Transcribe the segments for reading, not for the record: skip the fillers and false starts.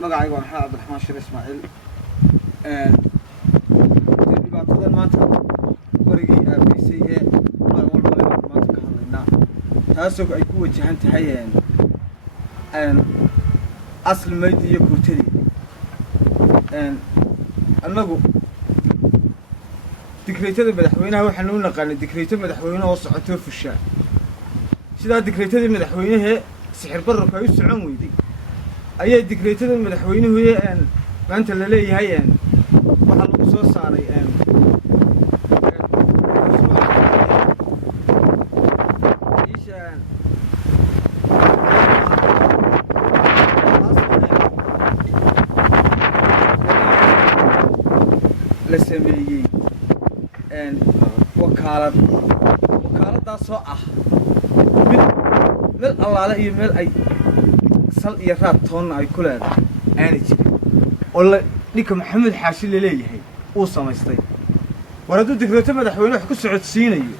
magacayga waa maxamed cabdiraxmaan shir ismaaciil dhibaatadan maanta warigii aafaysay ee mar walba maanta ka hadlaynaa taasoo ay ku wajahan tahay asli mayd iyo guutadii annagu dikreytada madaxweynaha waxaan u naqaanay dikreyto madaxweyne oo socotoo fushaa sidaa dikreytadii madaxweynahee sixir bararku ay u socon weyday ayay dikreytada madaxweynuhu maanta la leeyahay waxaa lagu soo saaray la sameeyey wakaaladaasoo ah meel allaale iyo meel ay sal iyo raad toonna ay ku leedahay aanay jirin oo ninka maxamed xaashi la leeyahay uu samaystay war hadduu dikreyto madaxweyne wax ku socodsiinayo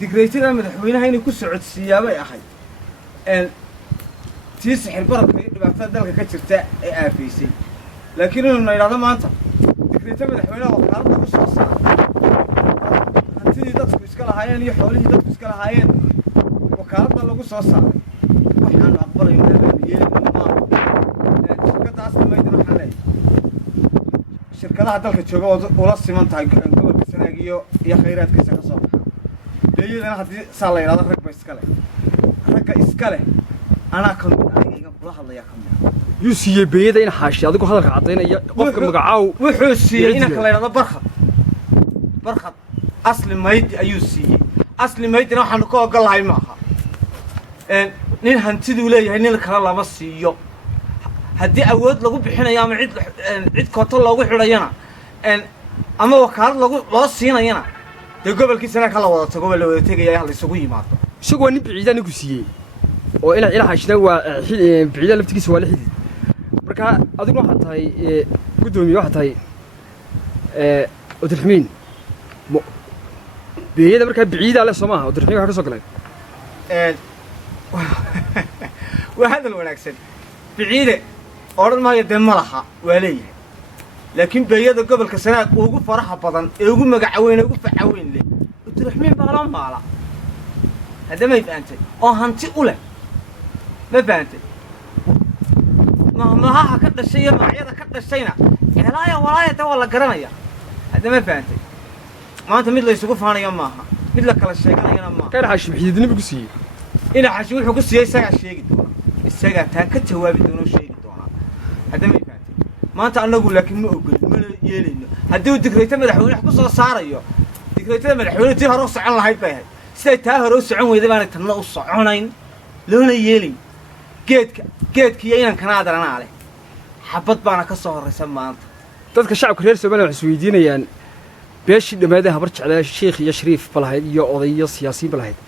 dikreytada madaxweynaha inay ku socodsiiyaabay ahayd tii sixir bararka iyo dhibaatada dalka ka jirta ee aafaysay laakiin inaynu idhahdo maanta dikreyto madaxweynaha wakaalad lagu soo saaray hantidii dadku iska lahaayeen iyo xoolihii dadku iska lahaayeen wakaaladda lagu soo saaray waxaanu aqbalayno amaanu yeelayno maaha shirkadda asli maydana waxaan leeyahay shirkadaha dalka jooga oo ula siman tahay gobolka sanaag iyo khayraadkiisa ka soo baxa beeyadana haddii saa la yidhahdo ragba iska leh ragga iska leh anaa ka mid anigaygan kula hadlayaa ka mid yuu siiyey beeyada in xaashi adigoo hadalka caddaynaya qofka magacaaw wuxuu siiyey inanka la yidhahdo barkhad asli maydi ayuu siiyey asli maydina waxaanu ka ogolahay maaha nin hantiduu leeyahay nin kale lama siiyo haddii awood lagu bixinayo ama cid koto loogu xidhayana ama wakaalad loo siinayana dee gobolkiisana ka la wada tago waa la wada tegaya ha laysugu yimaado isagu waa nin biciida ninku siiyey oo ila xaashina waa biciida laftigiisa waa la xidid marka adigu waxaad tahay guddoomiye waxaad tahay abdiraxmiin beeyada markaa biciida leh soo maaha abdiraxmiin waxa ka soo galay waa hadal wanaagsan biciide odhan maayo dee ma laha waa leeyahay laakiin beeyada gobolka sanaag ugu faraha badan ee ugu magacaweyn ee ugu facaweyn leh abdiraxmiin baa loo maala hadda may fahantay oo hanti u leh ma fahantay mahmahaha ka dhashay iyo magacyada ka dhashayna walaaya waa la garanaya hadda ma fahantay maanta mid laysugu faanayo maaha mid la kala sheeganayana maaha kayr xaashi bixidina ku siiyey ina xaashi wuxuu ku siiyey isagaa sheegi doona isagaa taa ka jawaabi doona oo sheegi doonaa hadda may fahantay maanta annagu laakiin ma ogolin mana yeelayno haddii uu dikreyto madaxweyne wax ku soo saarayo dikreytada madaxweyne tii hore u socon lahayd bay ahayd siday taa hore u socon weyday baanay tanna u soconayn loona yeelayn geedkiiyo inankana adaranaa leh xabad baana ka soo horraysa maanta dadka shacabka reer Soomaaliya waxay isweydiinayaan beeshii dhammaadee habar jeclaa sheekh iyo shariif balahayd iyo oday iyo siyaasiyiin balahayd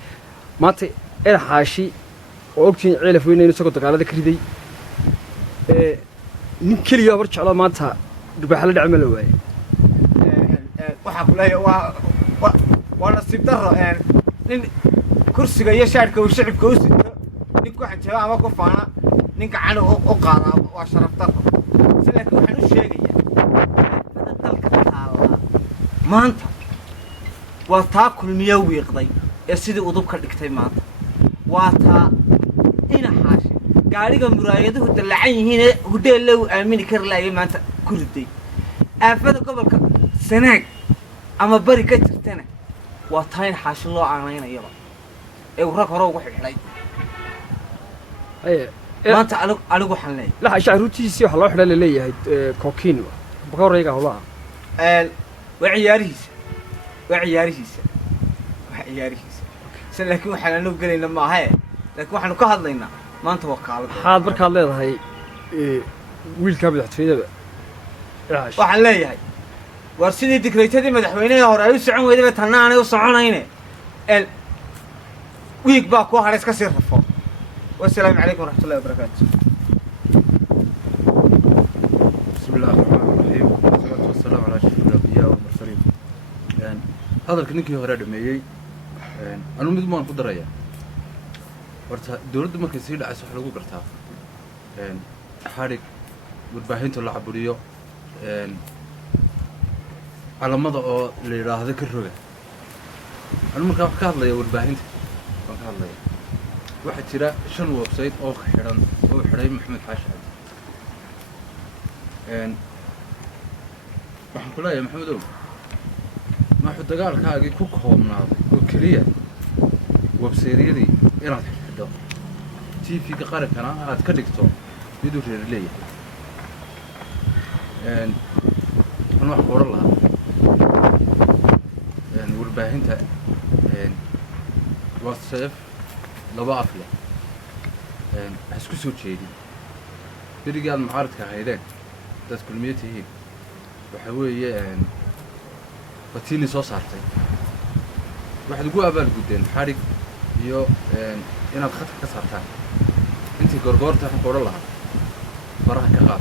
maanta ina xaashi oo ogtiin ceelaf weyne inuu isagoo dagaalada ka riday nin keliya habar jeclaa maanta dhibaaxa la dhacma la waayey waxaa ku leeyahay waa nasiib darro nin kursiga iyo shaadhka uu shacibka u sito nin ku xajaba ama ku faana nin gacan u qaadaa waa sharaf darro se laakiin waxaan u sheegayaa dalka taallaa maanta waa taa kulmiya wiiqday ee sidii udub ka dhigtay maanta waa taa ina xaashi gaadhiga muraayaduhu dallacan yihiin ee hudheelle uu aamini kari laayay maanta ku riday aafada gobolka sanaag ama bari ka jirtana waa taa in xaashi loo aanaynayaba ee uu rag hore ugu xidhay maanta anigu waxaan leeyahay la xaashi ruutiisi waxa loo xidhay la leeyahay kokiin baka horeyga howlaha waa ciyaarihiisa laakiin waxaan anu gelayna maaha laakiin waxaanu ka hadlaynaa maanta wakaalada maxaad markaad leedahay wiilkaa madaxtooyada waxaan leeyahay war sidii dikreytadii madaxweynihii hore ay u socon weydaba tanna aanay u soconayne wiig baa kuu hadhay iska sii rafo wasalaamu calaykum waraxmatullahi wabarakaatu بسم الله الرحمن الرحيم والصلاة والسلام على أشرف الأنبياء والمرسلين. هذا الكنيك هو راد ميجي أنا مد ما نقدر يا ورث دورد ما كيصير على سحر لو قرتها حارق warbaahinta la caburiyo calamada oo la yidhaahdo ka roga anu markaa wax ka hadlaya warbaahinta waan ka hadlaya waxaa jira 5 website oo xidhan oo xidhay maxamed xaashi waxaan ku leeyahay maxamedow maxuu dagaalkaagii ku koobnaaday oo keliya websayryadii inaad xidho tv-ga qarankana aad ka dhigto miduu reer leeyahay أنا أخبر الله والباهنتا والصيف لبا أفلا حسكو سوت شيء برجع المعارض كهيدان تذكر كلميته هي وحوي فتيني صوص عرتي واحد يقول أبل جدا حرق يو أنا الخط كسرتها أنت قرقرت أخبر الله براها كغاب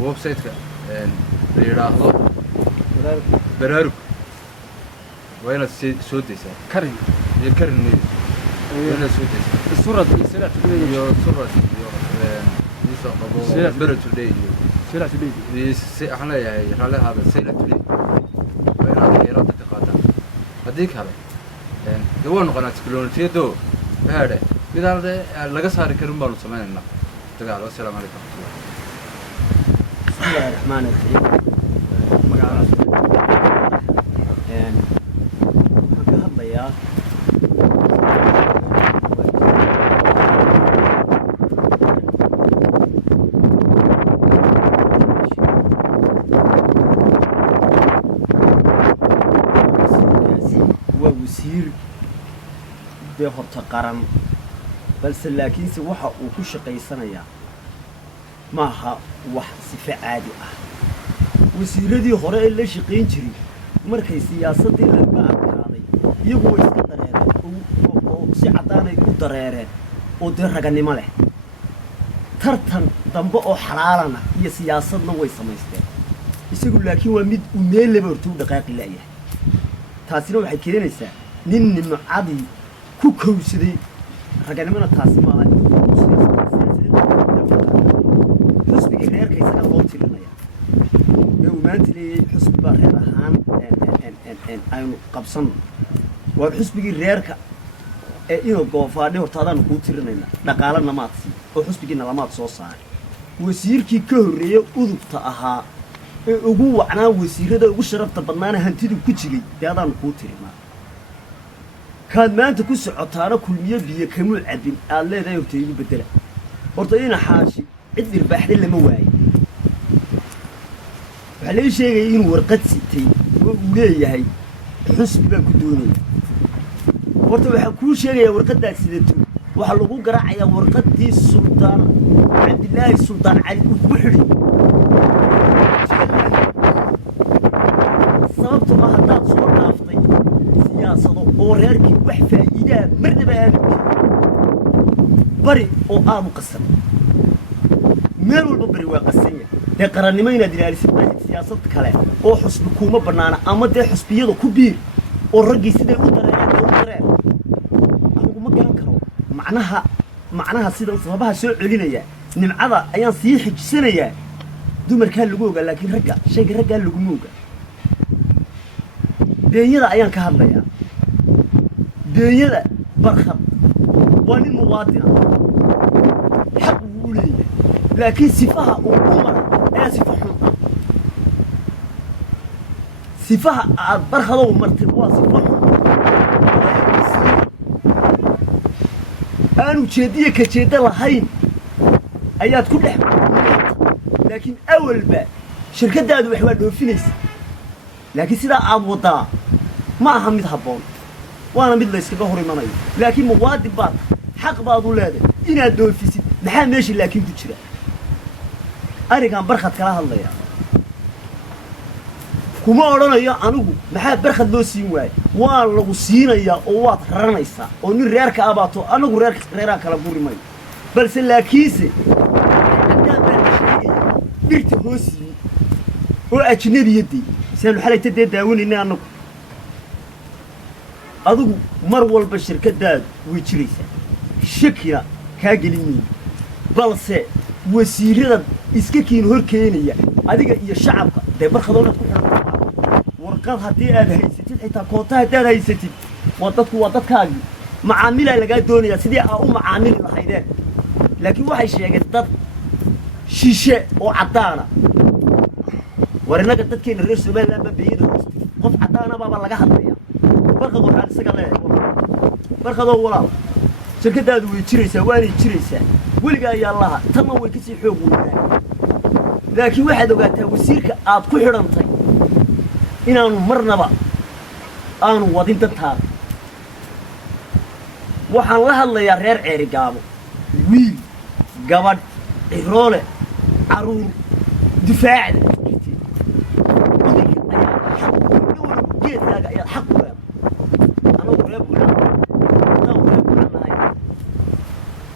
وويب سايت يراهdo baraarug waa inaad soo daysaa karin iyo karin inaad soo daysaa surad iyo sila today iyo surad iyo soo qabo baraarug today iyo sila today iyo si aan leeyahay raalahaada sila today waa inaad heerada ka qaadaan haddii kale dawaan noqonaa teknolojiyado baadhe midaan laga saari karin baanu sameynaynaa dagaal assalaamu calaykum بسم الله الرحمن الرحيم مقعد هذا ووزير ده هرتقرن بس لكن سوحة وكش قيسنا يا maaha wax sifa caadi ah wasiiradii hore ee la shaqeyn jiray markay siyaasadii laga adkaaday iyagu way iska dareereen oo si cadaanay u dareereen oo de raganimo leh tartan dambe oo xalaalana iyo siyaasadna way samaysteen isagu laakiin waa mid u meel laba hortu dhaqaaqi laayay taasina waxay keenaysaa nin nimcadii ku kowsaday raganimada taasi ma aha حسب الرهان أيون قبصن وحسب الريرك إنه قفاني ورتادان كوترنا نقالنا ماتسي وحسب جينا لمات صوصان وسير كي كهرية أذبتها ugu wacnaa wasiirada ugu sharafta badnaana hantidu ku jigay deedaan ku tirina kaad maanta ku socotaana kulmiye biyo kama cabin aad leedahay horta igu bedela horta ina xaashi cid irbaaxday lama waayo waxa la sheegay inuu warqad sitay oo uu leeyahay xusbi baan ku doonay horta waxa ku sheegay warqadaas sidato waxa lagu garaacayaa warqadii sultaan Cabdilaahi Sultaan Cali uu ku xidhay sababta ma haddaad soo dhaaftay siyaasado oo reerkii wax faa'iidaa marnaba aan bari oo aanu qasan meel walba bari waa qasan yahay ee qarannimo inaad ilaalisid siyaasad kale oo xusbi kuma banaana ama dee xusbiyada ku biir oo raggii siday u dareen anigu ma garan karo macnaha sida sababaha soo celinaya nimcada ayaan sii xijisanayaa dumarkaa lagu ogaa laakiin shayga raggaa laguma oga beenyada ayaan ka hadlayaa beenyada barkhad waa nin muwaadina xaq uu leeyahay laakiin sifaha uu u maray ayaa sifa xun ah sifaha aad barkhadow martay waa sifa xun aanu jeediye ka jeeda lahayn ayaad ku dhex laakiin awalba shirkadaadu wax waa dhoofinaysa laakiin sidaa aad wadaa ma aha mid habboon waana mid la iskaga hor imanayo laakiin muwaadin baad xaq baad u leedahay inaad dhoofisid maxaa meesha laakiin ku jira arigaan barkhad kala hadlaya kuma odhanayo anigu maxaa barkhad loo siin waaye waa lagu siinayaa oo waad raranaysaa oo nin reerka abaato anagu reeraan kala guri mayo balse laakiinse haddaan baan sheegaya birta hoosii oo ajnabiyadii sidaanu xalayta dee daawanayna anagu adigu mar walba shirkadaadu way jiraysaa shakina kaa gelin mayno balse wasiirada iska kiin hor keenaya adiga iyo shacabka dee barkadooda ku xiran warqad haddii aad haysatid xitaa koota haddaad haysatid waa dadkaagii macaamilaa lagaa doonayaa sidii aa u macaamili lahaydeen laakiin waxay sheegeen dad shishe oo caddaana war innaga dadkeena reer somaliland baa beeyada hoosta qof caddaana baaba laga hadlaya barkad waxaan isaga leeyahay barkadoo walaal shirkadaadu way jiraysaa waanay jiraysaa weligaa ayaa laha tanna way kasii xoog weynaa laakiin waxaad ogaataa wasiirka aad ku xidhantay inaanu marnaba aanu wadin dantaada waxaan la hadlayaa reer ceerigaabo wiil gabadh ciroole caruur difaacda geedkaaga ayaad xaq u leedahay anagu reer buucanahay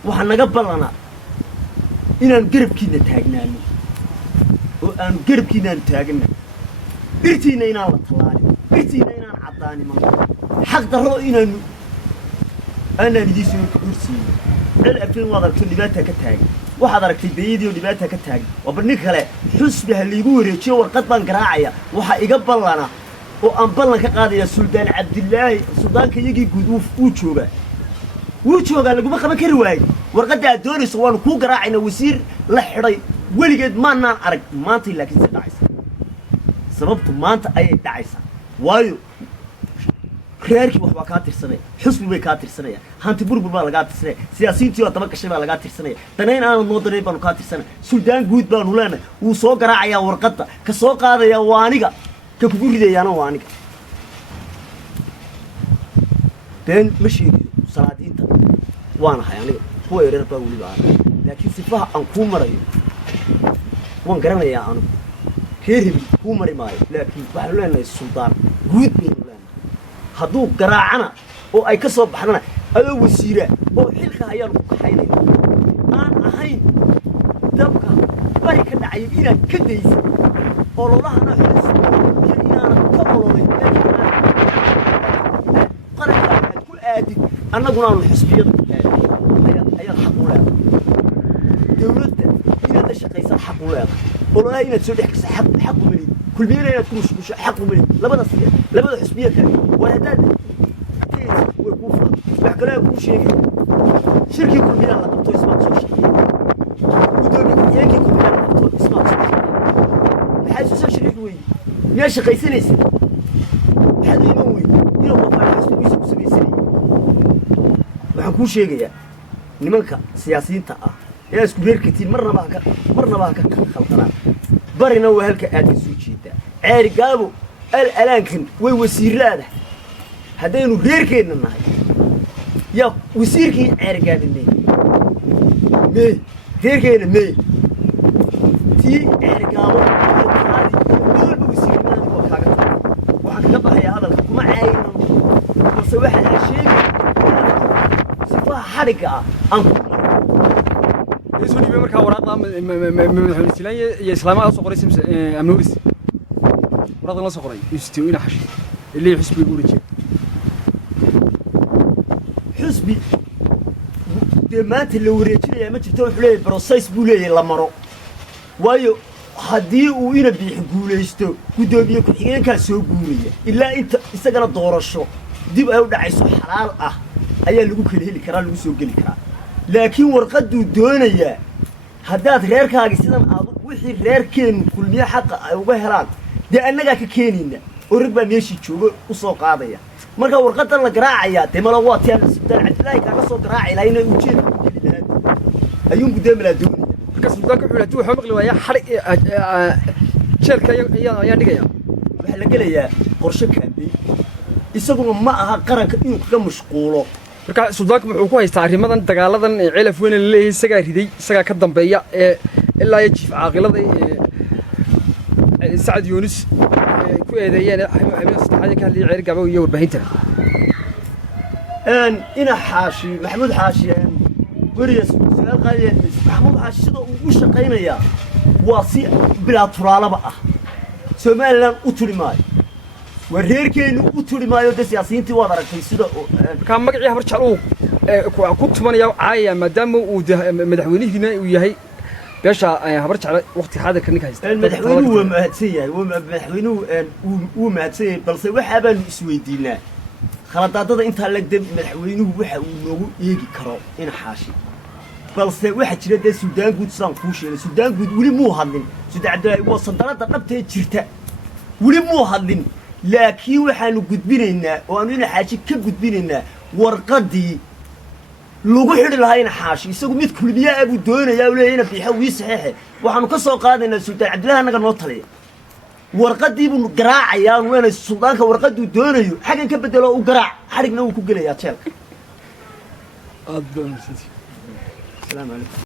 waxaa naga ballanaa inaan garabkiina taagnaano oo aanu garabkiinaanu taagana dhirtiinna inaan la tallaalin dhirtiinna inaan caddaaniman xaq darro inaanu aanaan idiin soo horsiiyo cel abtin waad aragto dhibaataa ka taagan waxaad aragtay beeyadii oo dhibaataa ka taagan waa bar nin kale xusbi ha liigu wareejiyo warqad baan garaacaya waxaa iga ballana oo aan ballan ka qaadaya suldaan cabdilaahi suldaanka iyagii guud wuu joogaa laguma qaban kari waaye warqadda aad doonayso waanu kuu garaacayna wasiir la xidhay weligeed maanaan arag maantay laakiin se dhacaysa sababtu maanta ayay dhacaysaa waayo reerkii waxbaa kaa tirsanaya xusbi bay kaa tirsanaya hanti burbur baa lagaa tirsanaya siyaasiyiintii oo daba gashay baa lagaa tirsanaya danayn aanad noo danayn baanu kaa tirsanaya suldaan guud baanu leenahay wuu soo garaacayaa warqadda ka soo qaadayaa waa aniga ka kugu ridayaana waa aniga been ma sheegiyo salaadiinta waanahay aniga kuwa ereer baa weliba aana laakiin sifaha aan kuu marayo waan garanayaa anigu reer hebel kuu mari maayo laakiin waxaanu leenahay suldaan guud baynu hadduu garaacana oo ay ka soo baxdana adoo wasiira oo xilka ayaanu ku kaxaynayna aan ahayn dabka bari ka dhacaya inaad ka daysa ololahana xis iyo inaanad ka ololayn qaranka aad ku aadid annaguna aanu xisbiyada ku aadin ayaad xaq u leedahay dawladda inaad la shaqaysan xaq u leedahay ololaha inaad soo dhex gasa xaq u melid kulmiyana inaad ku mushmusho xaq u melid labada xisbiya kale وهذا كيس ويكوفا بحكلا كل شيء شركة كل بلاد لقطوا اسمها سوشي ودولة ياكي كل بلاد لقطوا اسمها سوشي بحيث شركة وين يا شقي سنة هذا يموي يلا طبعا حسب يسوي سبي سنة بحكوا شيء يا نمك سياسيين تاع يا سكبير كتير مرة ما خلطنا برينا وهلك أدي سوشي ده عاري قابو الألانكن ويوسير هذا هذين غير النهاية يا وسير كي عرقان النهاية مي غير كينا مي تي عرقان هذه دول بوسير نادي وحاجة بقى يا هذا وما عاين بس واحد هالشيء صفاها حركة أنكم يسوني بمركها وراء من السلام يا إسلام أصغر اسم أمنورس وراء الله صغري يستوينا حشي اللي يحسب يقول شيء حسبي دمات اللي وريتني ما جبتوا حلي بروسيس بولي لا مرو وايو hadii uu ina biixin guulaysto gudoomiye ku xigeen ka soo guuriya ilaa inta isagana doorasho dib ay u dhacayso xalaal ah ayaa lagu kala heli karaa lagu soo gali karaa laakiin warqadu doonaya hadaad reerkaaga sidan aad wixii reerkeen kulmiye xaq ay uga helaan de annaga ka keenina oo rag baa meeshii joogo u soo qaadaya marka warqadan la garaacaya demala waa taan Sultaan Cabdilaahi ka soo garaacay ilaa inay u jeedo ayuu gudoomiye doonaya كسبتك ولا تو حمق لي ويا حرق شركة يا نجيا وحلا قليا قرشة كامبي يسقون معها قرن كأنه كم مشغوله marka suudaanku wuxuu ku haystaa arrimadan dagaaladan cilaf weyn leeyahay isaga riday isaga ka dambeeya ilaa ay jiif caaqilada Saad Yunus ku eedeeyeen habeen saddexaad ka hadlay ceer gabo iyo warbaahinta ina xaashi maxamuud xaashi وريس سؤال قايل محمود عاشيده uu shaqeynaya waa si bila turaala ba ah Soomaaliland u turi maayo wareerkeenu u turi maayo siyaasiyiintii wada aragtay sida ka magacii habar jaclu ku tumanaya caaya maadaama uu madaxweynihiina uu yahay beesha habar jecla waqti xaadirka ninka haysta madaxweynuhu waa mahadsan yahay madaxweynuhu wuu mahadsan yahay balse waxaa baanu isweydiinaa khaladaadada intaa legda madaxweynuhu waxa uu noogu eegi karo in xaashi balse waxa jira dee suudaan guud sidaan kuu sheegay suudaan guud weli muu hadlin suudaan cabdilaahi waa sandaladda dhabtee jirta weli muu hadlin laakiin waxaanu gudbinaynaa oo aanu ina xaashi ka gudbinaynaa warqaddii lagu xidhi lahaa ina xaashi isagu mid kulmiyaa abuu doonayaa u leeyahay ina biixa wii saxiixe waxaanu ka soo qaadaynaa suudaan cabdilaahi annaga noo taliya warqaddii buu garaacayaa weena suldaanka warqadduu doonayo xaggan ka bedelo u garaac xadhigna wuu ku gelayaa jeelka aad baan السلام عليكم